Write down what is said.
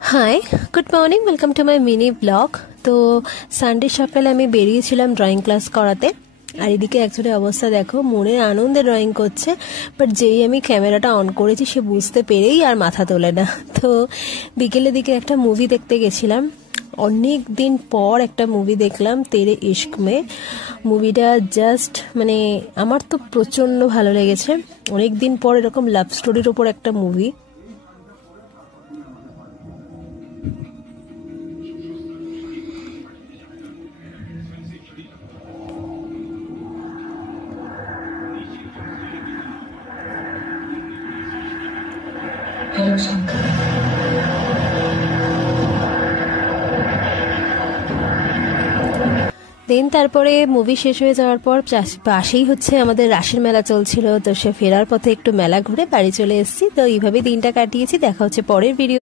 High, good morning, welcome to my mini blog. তো Sunday সকালে আমি বেরিয়েছিলাম ড্রয়িং ক্লাস করাতে। আর এদিকে অ্যাকচুয়ালি অবস্থা দেখো, মনের আনন্দে ড্রয়িং করছে, বাট যেই আমি ক্যামেরাটা অন করেছি সে বুঝতে পেরেই আর মাথা তোলে না। তো বিকেলের দিকে একটা মুভি দেখতে গেছিলাম। অনেক দিন পর একটা মুভি দেখলাম, তেরে ইশক মে। মুভিটা জাস্ট মানে আমার তো প্রচণ্ড ভালো লেগেছে। অনেক দিন পর এরকম লাভ স্টোরির ওপর একটা মুভি। हेलो शंकर। দেন তারপরে মুভি শেষ হয়ে যাওয়ার পর পাশেই হচ্ছে আমাদের রাসের মেলা চলছিল, তো সে ফেরার পথে একটু মেলা ঘুরে বাড়ি চলে এসেছি। তো এইভাবে দিনটা কাটিয়েছি। দেখা হচ্ছে পরের ভিডিও।